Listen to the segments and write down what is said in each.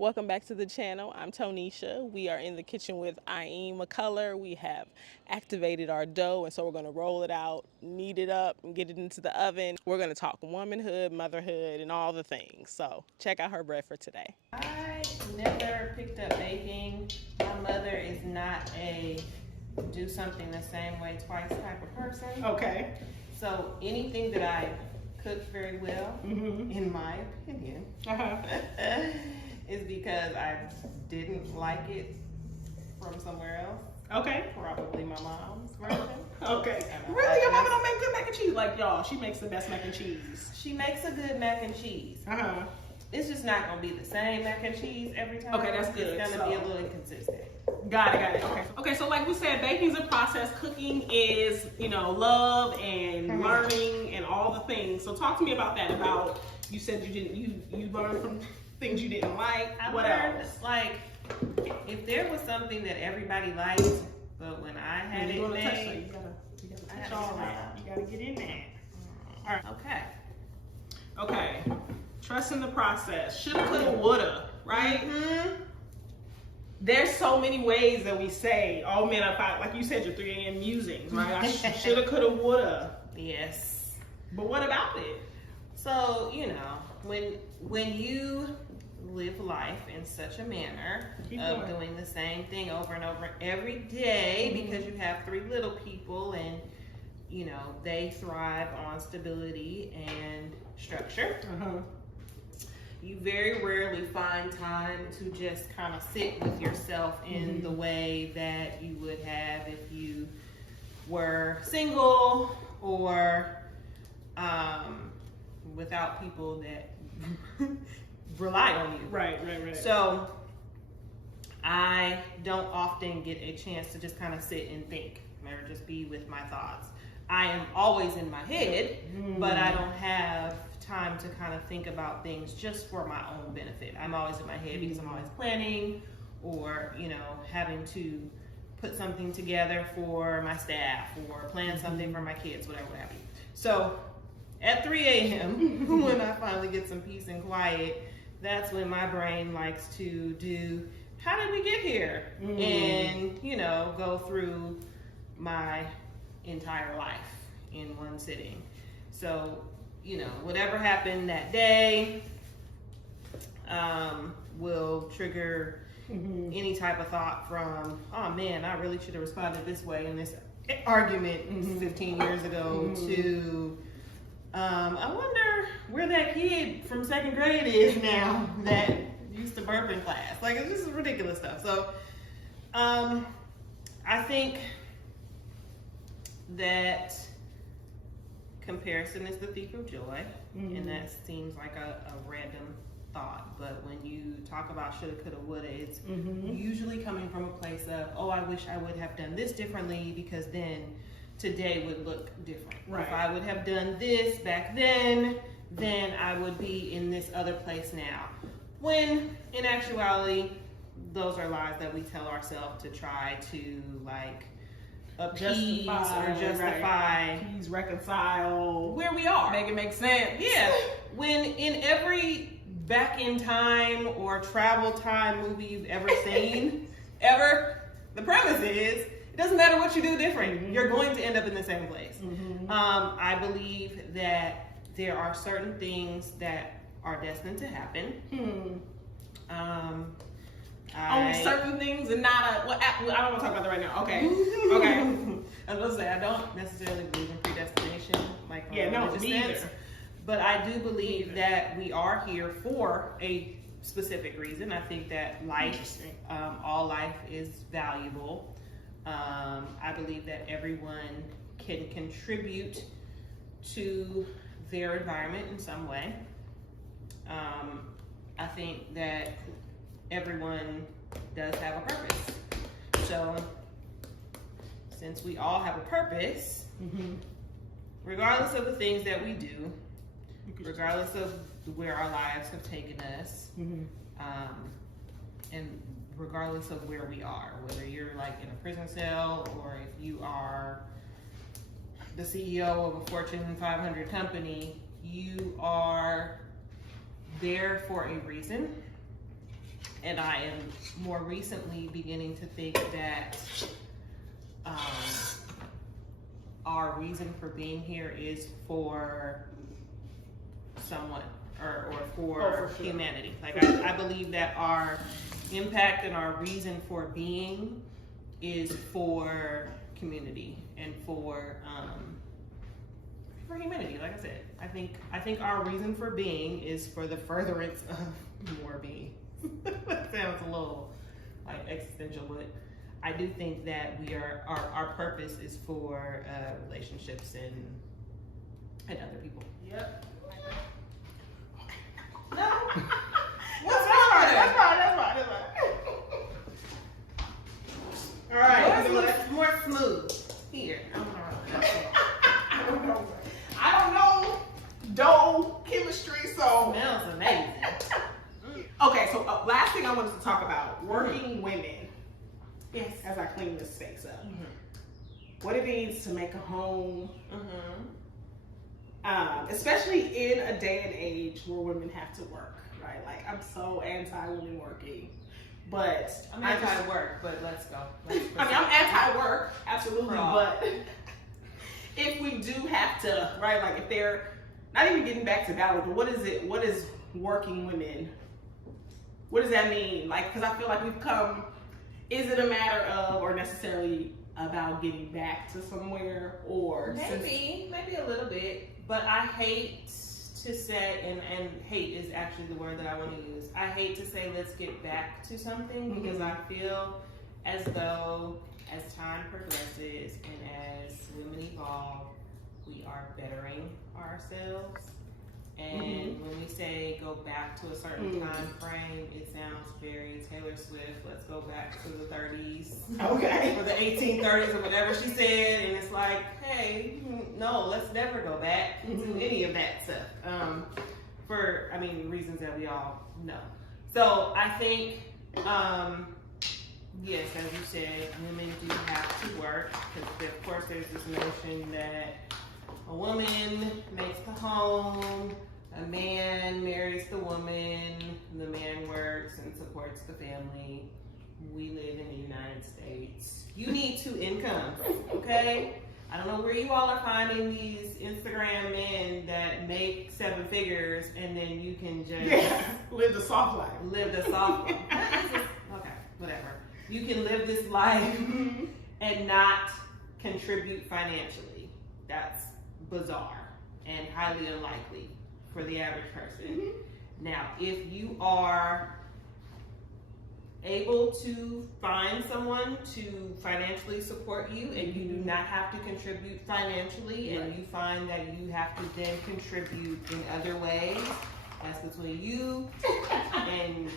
Welcome back to the channel. I'm Tonisha. We are in the kitchen with Muccular. We have activated our dough, and so we're going to roll it out, knead it up, and get it into the oven. We're going to talk womanhood, motherhood, and all the things. So check out her bread for today. I never picked up baking. My mother is not a do something the same way twice type of person. Okay. So anything that I cook very well, in my opinion, is because I didn't like it from somewhere else. Okay. Probably my mom's version. Okay. Really? Your mama don't make good mac and cheese? Like, y'all, she makes the best mac and cheese. She makes a good mac and cheese. It's just not gonna be the same mac and cheese every time. Okay, that's good. It's gonna be a little inconsistent. Got it. Okay, so like we said, baking's a process. Cooking is, love and learning and all the things. So talk to me about that. About, you said you learned from things you didn't like. What else? Like, if there was something that everybody liked, but when I had it made, you gotta touch all that. You gotta get in there. All right. Okay. Trust in the process. Shoulda, coulda, woulda. Right? There's so many ways that we say, oh man, if I, like you said, your 3 a.m. musings, right? I shoulda, coulda, woulda. Yes. But what about it? So, when you live life in such a manner of doing the same thing over and over every day, because you have 3 little people and, they thrive on stability and structure. You very rarely find time to just kind of sit with yourself in the way that you would have if you were single or without people that rely on you. Right. So I don't often get a chance to just kind of sit and think or just be with my thoughts. I am always in my head, but I don't have time to kind of think about things just for my own benefit. I'm always in my head because I'm always planning or, having to put something together for my staff or plan something for my kids, whatever have you. So at 3 a.m., when I finally get some peace and quiet, that's when my brain likes to do, how did we get here? And, go through my entire life in one sitting. So, whatever happened that day will trigger any type of thought from, oh man, I really should have responded this way in this argument 15 years ago, to I wonder where that kid from 2nd grade is now that used to burp in class. Like, it's just ridiculous stuff. So I think that comparison is the thief of joy, and that seems like a random thought, but when you talk about shoulda, coulda, woulda, it's usually coming from a place of, oh, I wish I would have done this differently because then today would look different. Right. If I would have done this back then I would be in this other place now. When in actuality, those are lies that we tell ourselves to try to appease or justify, appease, reconcile where we are. Make it make sense. Yeah. When in every back in time or travel time movie you've ever seen, the premise is, it doesn't matter what you do different, you're going to end up in the same place. I believe that there are certain things that are destined to happen. Only certain things and not I don't want to talk about that right now. Okay. I was gonna say, I don't necessarily believe in predestination, neither. But I do believe that we are here for a specific reason. I think that life, all life is valuable. I believe that everyone can contribute to their environment in some way. I think that everyone does have a purpose. So, since we all have a purpose, regardless of the things that we do, regardless of where our lives have taken us, and regardless of where we are, whether you're in a prison cell or if you are the CEO of a Fortune 500 company, you are there for a reason. And I am more recently beginning to think that our reason for being here is for someone or for sure. humanity. Like I believe that our impact and our reason for being is for community and for humanity. Like I said, I think our reason for being is for the furtherance of more being. That sounds a little like existential, but I do think that we are our purpose is for relationships and other people. Yep. No. What's wrong? That's fine. All right. More smooth. Here. I don't know dough chemistry, so. Smells amazing. Okay, so last thing I wanted to talk about, working women. Yes. As I clean this space up. What it means to make a home. Especially in a day and age where women have to work, right? Like, I'm so anti-women working. But I'm anti-work, but let's go. I'm anti-work, absolutely. Raw. But if we do have to, right? Like, if they're not even getting back to balance, but what is it? What is working women? What does that mean? Like, because I feel like we've come. Is it a matter of, or necessarily about getting back to somewhere, or maybe a little bit? But I hate to say, and hate is actually the word that I want to use. I hate to say let's get back to something because I feel as though as time progresses and as women evolve, we are bettering ourselves. And when we say go back to a certain time frame, it sounds very Taylor Swift. Let's go back to the 30s. Okay. Or the 1830s or whatever she said. And it's like, hey, no, let's never go back to any of that stuff. For reasons that we all know. So I think, yes, as you said, women do have to work. Because, of course, there's this notion that a woman makes the home, a man marries the woman, the man works and supports the family. We live in the United States. You need 2 incomes, okay? I don't know where you all are finding these Instagram men that make 7 figures and then you can just live the soft life. Okay, whatever. You can live this life and not contribute financially. That's bizarre and highly unlikely for the average person. Now, if you are able to find someone to financially support you and you do not have to contribute financially and you find that you have to then contribute in other ways, that's between you and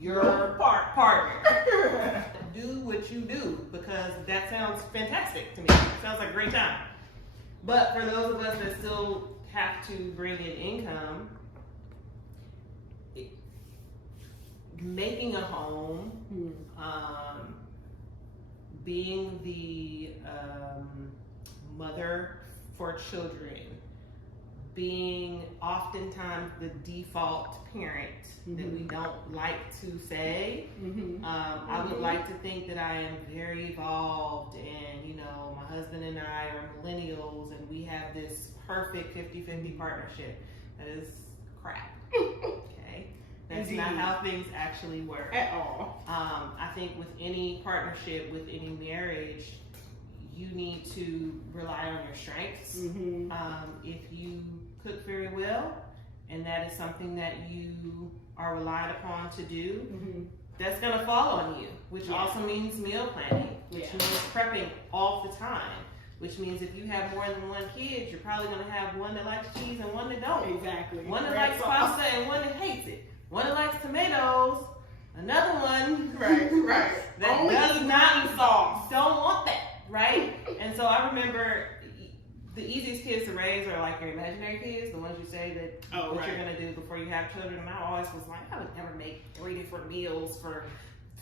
your partner. Do what you do because that sounds fantastic to me. It sounds like a great time. But for those of us that still have to bring in income, making a home, being the mother for children, being oftentimes the default parent that we don't like to say. I would like to think that I am very evolved and, my husband and I are millennials and we have this perfect 50-50 partnership. That is crap. Okay? That's not how things actually work. At all. I think with any partnership, with any marriage, you need to rely on your strengths. If you cook very well, and that is something that you are relied upon to do, that's going to fall on you, which also means meal planning, which means prepping all the time, which means if you have more than 1 kid, you're probably going to have one that likes cheese and one that don't. Exactly. One that likes pasta and one that hates it. One that likes tomatoes, another one that only does not sauce. Don't want that, right? And so I remember the easiest kids to raise are like your imaginary kids, the ones you say that what you're gonna do before you have children. And I always was like, I would never make 3 different meals for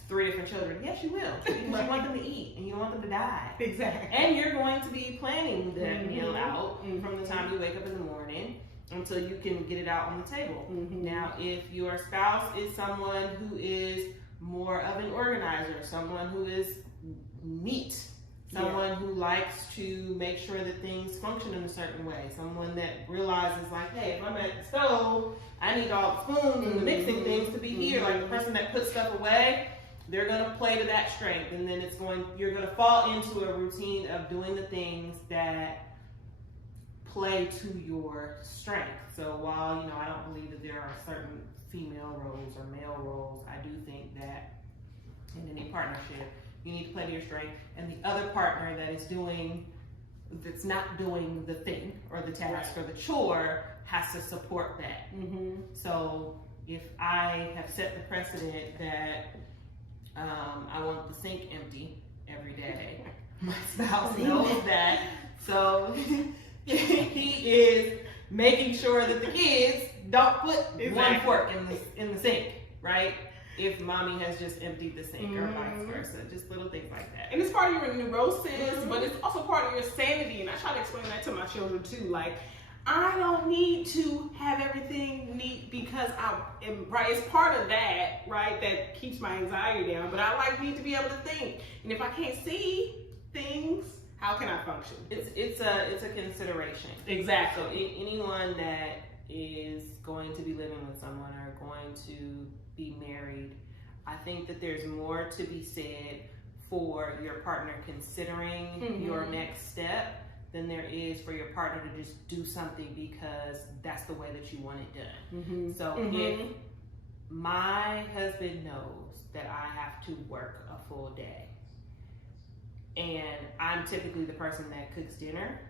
3 different children. Yes, you will. You want them to eat and you don't want them to die. Exactly. And you're going to be planning that meal out from the time you wake up in the morning until you can get it out on the table. Now, if your spouse is someone who is someone who is neat, someone who likes to make sure that things function in a certain way, someone that realizes like, hey, if I'm at the stove, I need all the spoons and the mixing things to be here. Like the person that puts stuff away, they're gonna play to that strength, and then you're gonna fall into a routine of doing the things that play to your strength. So while I don't believe that there are certain female roles or male roles, I do think that in any partnership you need to play to your strength, and the other partner that's not doing the thing or the task or the chore has to support that. So if I have set the precedent that I want the sink empty every day, my spouse knows that, so he is making sure that the kids don't put one fork in the sink, right? If mommy has just emptied the sink or vice versa, just little things like that. And it's part of your neurosis, but it's also part of your sanity. And I try to explain that to my children too. Like, I don't need to have everything neat because right. It's part of that, right, that keeps my anxiety down. But I need to be able to think. And if I can't see things, how can I function? It's a consideration. Exactly. So anyone that is going to be living with someone or going to be married, I think that there's more to be said for your partner considering your next step than there is for your partner to just do something because that's the way that you want it done. So if my husband knows that I have to work a full day, and I'm typically the person that cooks dinner,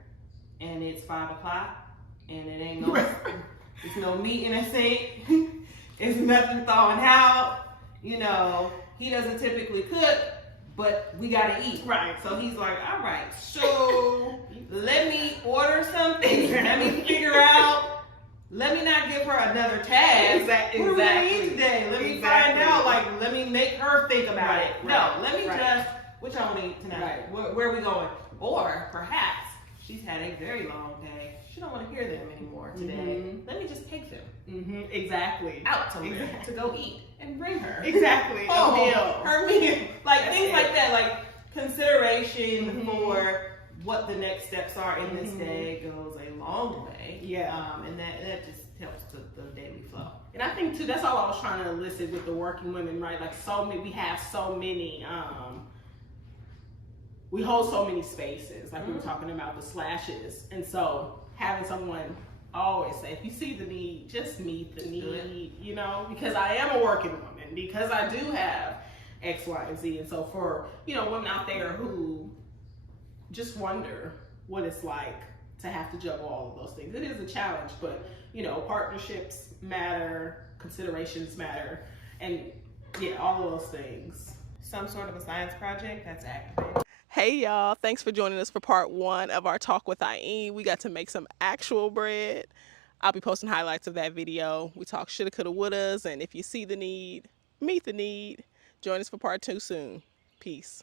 and it's 5 o'clock, and it ain't it's no meat in a sink, it's nothing thawing out, he doesn't typically cook, but we gotta eat. Right. So he's like, all right, so let me order something, let me figure out, let me not give her another task. Exactly. What are we gonna eat today? Let me find out, let me make her think about it. No, let me just, what y'all want to eat tonight? Right. Where are we going? Or perhaps she's had a very long day. She don't want to hear them anymore today. Let me just take them Exactly. out somewhere to go eat and bring her. Exactly. Oh, A meal. her meal. That's Things it. like that, consideration for what the next steps are in this day goes a long way. Yeah. And that just helps the daily flow. And I think too, that's all I was trying to elicit with the working women, right? Like we have so many, we hold so many spaces, like we were talking about the slashes. And so having someone always say, if you see the need, just meet the need, because I am a working woman, because I do have X, Y, and Z. And so for, women out there who just wonder what it's like to have to juggle all of those things. It is a challenge, but, partnerships matter, considerations matter, and all of those things. Some sort of a science project that's activated. Hey y'all, thanks for joining us for part 1 of our talk with Aim. We got to make some actual bread. I'll be posting highlights of that video. We talk shoulda, coulda, wouldas, and if you see the need, meet the need. Join us for part 2 soon. Peace.